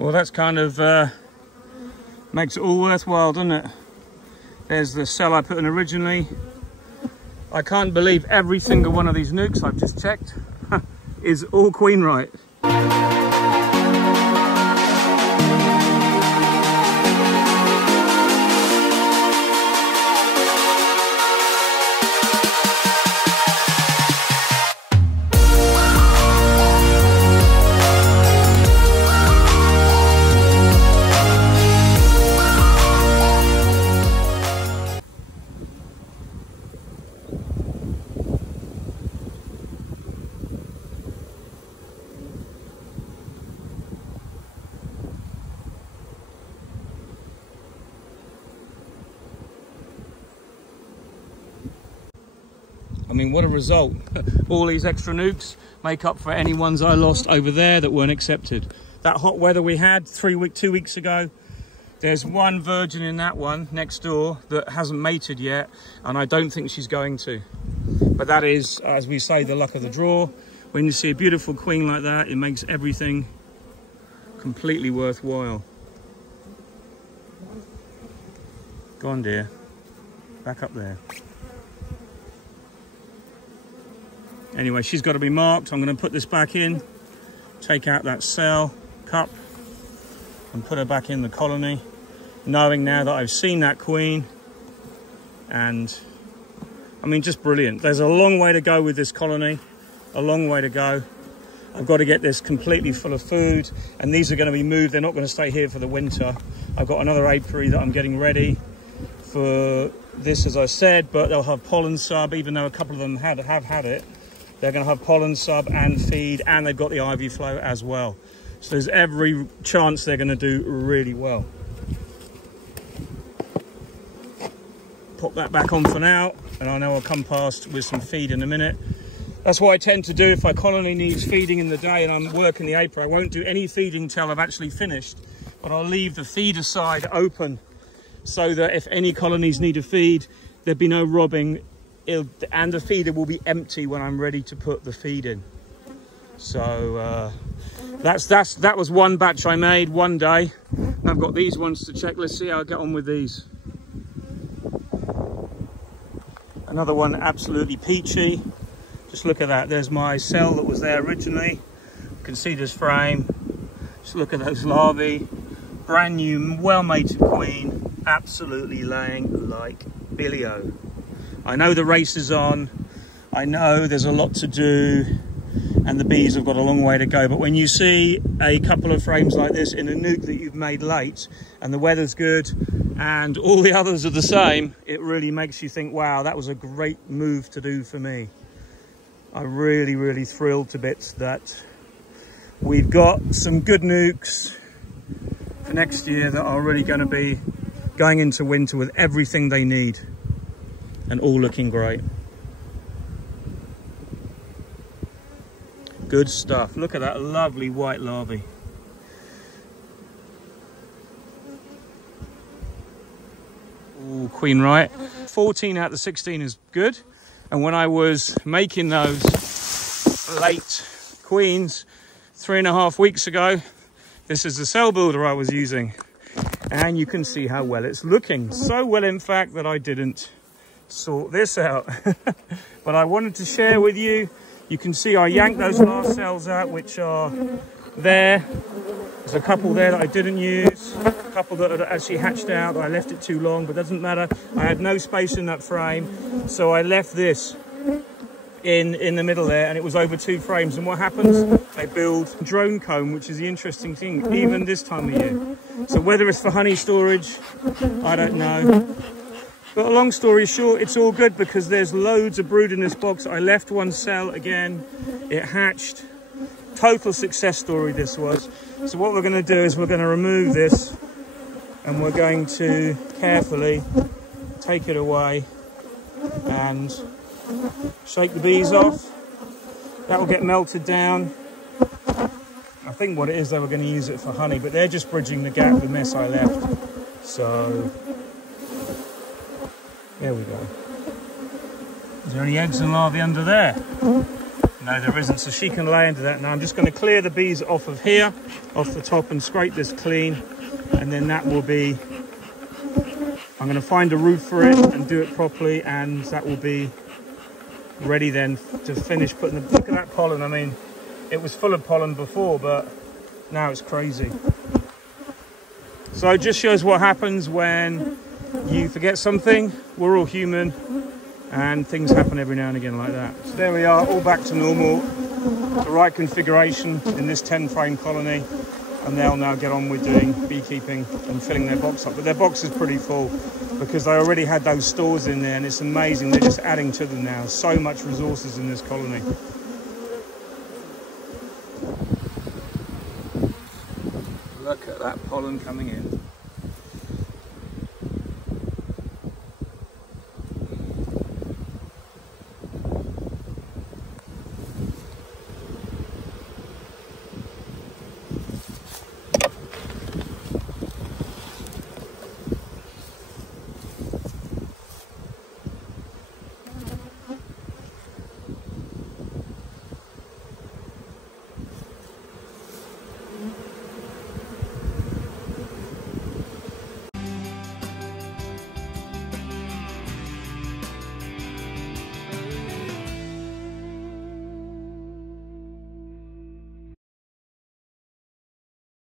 Well, that's kind of makes it all worthwhile, doesn't it? There's the cell I put in originally. I can't believe every single one of these nukes I've just checked is all queen right. I mean, what a result. All these extra nukes make up for any ones I lost over there that weren't accepted. That hot weather we had 2 weeks ago, there's one virgin in that one next door that hasn't mated yet, and I don't think she's going to. But that is, as we say, the luck of the draw. When you see a beautiful queen like that, it makes everything completely worthwhile. Go on, dear. Back up there. Anyway, she's got to be marked. I'm going to put this back in, take out that cell cup and put her back in the colony, knowing now that I've seen that queen. And I mean, just brilliant. There's a long way to go with this colony, a long way to go. I've got to get this completely full of food, and these are going to be moved. They're not going to stay here for the winter. I've got another apiary that I'm getting ready for this, as I said, but they'll have pollen sub, even though a couple of them have had it. They're going to have pollen sub and feed, and they've got the ivy flow as well. So there's every chance they're going to do really well. Pop that back on for now, and I know I'll come past with some feed in a minute. That's what I tend to do if my colony needs feeding in the day and I'm working the apiary. I won't do any feeding till I've actually finished, but I'll leave the feeder side open so that if any colonies need a feed, there'd be no robbing. And the feeder will be empty when I'm ready to put the feed in. So that was one batch I made one day. And I've got these ones to check. Let's see how I get on with these. Another one absolutely peachy. Just look at that. There's my cell that was there originally. You can see this frame. Just look at those larvae. Brand new, well-mated queen. Absolutely laying like Billy-O. I know the race is on, I know there's a lot to do, and the bees have got a long way to go, but when you see a couple of frames like this in a nuke that you've made late, and the weather's good, and all the others are the same, it really makes you think, wow, that was a great move to do for me. I'm really, really thrilled to bits that we've got some good nukes for next year that are really going to be going into winter with everything they need. And all looking great. Good stuff. Look at that lovely white larvae. Ooh, queen right. 14 out of the 16 is good. And when I was making those late queens 3.5 weeks ago, this is the cell builder I was using. And you can see how well it's looking. So well, in fact, that I didn't sort this out. But I wanted to share with you. You can see I yanked those last cells out, which are there. There's a couple there that I didn't use, a couple that had actually hatched out. I left it too long, but doesn't matter. I had no space in that frame, so I left this in the middle there, and it was over 2 frames. And what happens? They build drone comb, which is the interesting thing, even this time of year. So whether it's for honey storage, I don't know. But long story short, it's all good because there's loads of brood in this box. I left one cell again, it hatched. Total success story this was. So what we're going to do is we're going to remove this and we're going to carefully take it away and shake the bees off. That will get melted down. I think what it is, they were going to use it for honey, but they're just bridging the gap, the mess I left. So there we go. Is there any eggs and larvae under there? No, there isn't, so she can lay into that. Now I'm just going to clear the bees off of here, off the top, and scrape this clean, and then that will be, I'm going to find a roof for it and do it properly, and that will be ready then to finish putting the, look at that pollen. I mean, it was full of pollen before, but now it's crazy. So it just shows what happens when you forget something. We're all human, and things happen every now and again like that. So there we are, all back to normal, the right configuration in this 10 frame colony, and they'll now get on with doing beekeeping and filling their box up. But their box is pretty full because they already had those stores in there, and it's amazing, they're just adding to them now. So much resources in this colony. Look at that pollen coming in.